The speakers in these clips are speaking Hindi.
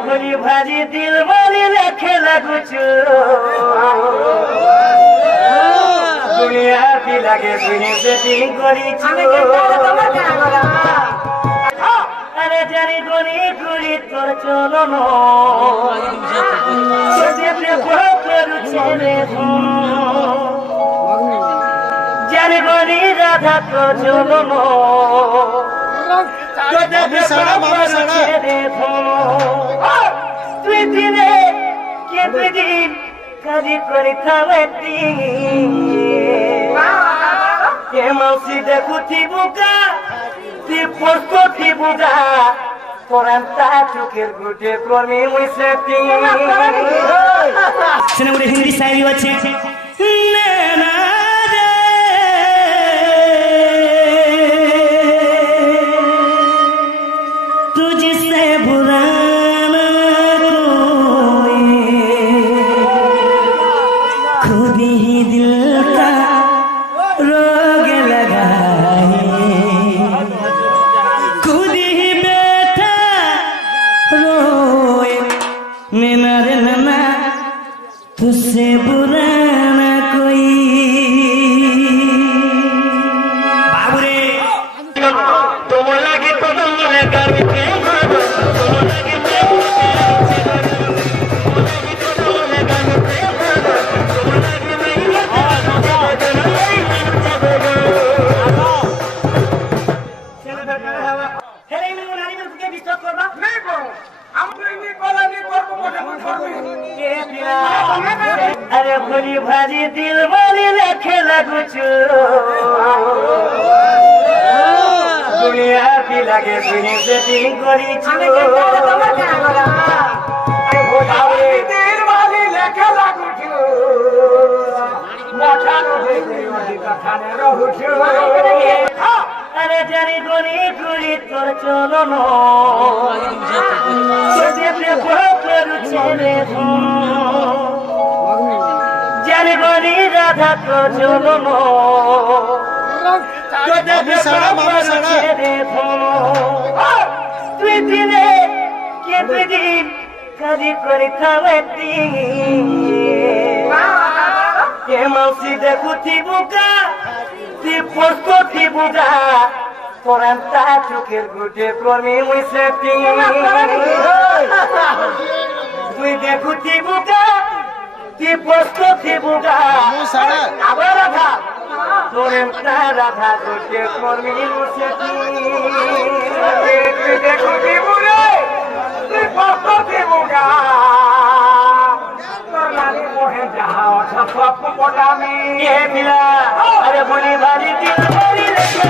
भुली भाजी दिल वाली लेखे लगुचु दुनिया भी लगे दुनिया से दिन करी अरे जानी गनी गुरी तोर चलो नो सोचे करू चले जानी गनी राधा तो चलो नो তুই দিনে কে তুই দিন কাজী করে খাওয়াতি কে মাউসি দেখুছি বুকা তুই পস্তি বুকা তোরান্তা চোখের গুটে ক্রমে মুইসেতি সেনা উড়ে হিন্দি শায়রি আছে না तुझसे बुरा ना कोई खुद ही दिल का रोग लगाए खुद ही बैठा रोए नैना रे नैना तुझसे बुरा ना कोई बाबूरे तुम लगी तो तुमने कर अरे भुली भाजी दिल वाली लेखे लगुचु दुनिया भी लगे दुनिया से दिन करी दिल वाली लेखे लगुचु अरे जानी गनी गुरी तोर चलो नो सोचे करू चले जानी गनी राधा तो चलो नो তুই দিনে কে তুই দিন কাজী করে খাওয়াতি কে মাউসি দেখুছি বুকা তুই পস্তি বুকা তোরান্তা চোখের গুটে ক্রমে মুইসেতি তুই দেখুছি বুকা তুই পস্তি বুকা আবার রাধা তোরে রাধা গুটে ক্রমে মুইসেতি তুই দেখুছি বুড়ে তুই পস্তি বুকা তোর নানি মোহে যাহা অথা সব পটামি এ মিলা আরে বলি বাড়ি দিল বাড়ি রেখে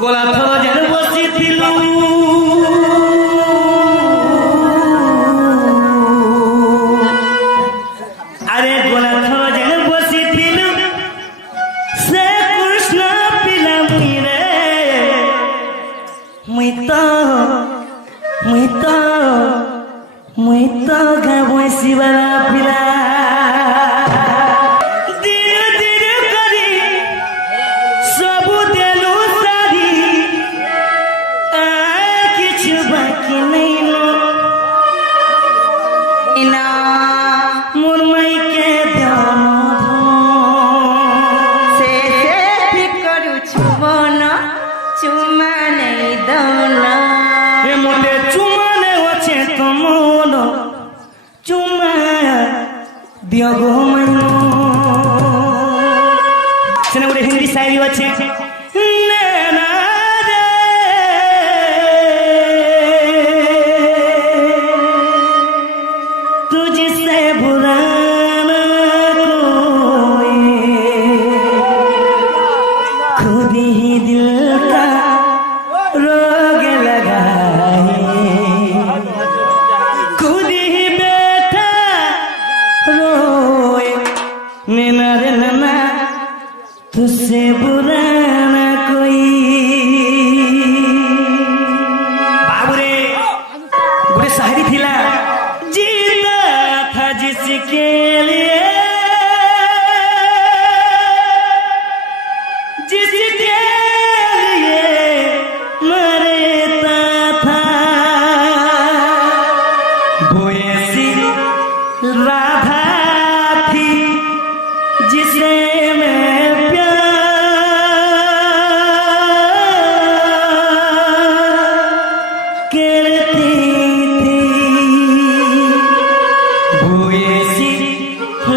গোলা যেন বসিছিল আরে গোলা যেন বসিছিল সে কৃষ্ণ পিলা মুই তো গা বসিবালা পিলা दियो गो मनो सेना गोटे हिंदी शायरी अच्छे नैना रे तुझसे बुरा ना कोई खुद ही दिल का रोग लगा है खुद ही बैठा रोए नैना रे नैना तुझसे बुरा ना कोई बाबूरे गोटे शायरी थिला जीता था जिसके लिए मरता था वो ऐसी राधा थी जिसे मैं प्यार करती थी वो ऐसी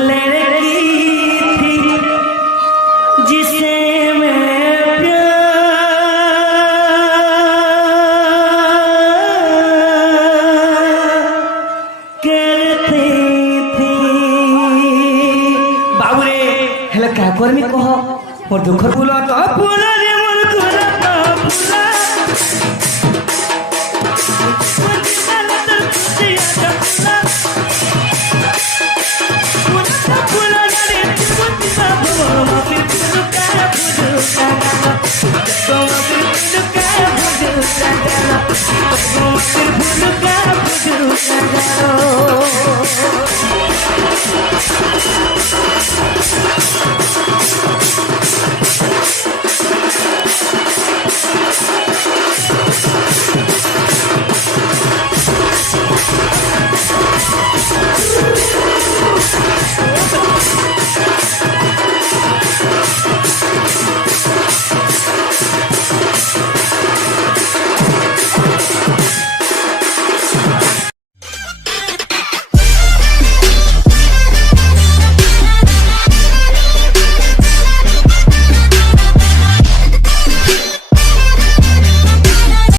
लड़की थी जिसे मैं प्यार करती थी बाबूरे हेला क्या करमी कह मोर दुखर फूल तो फूल रे मोर फूल तो फूल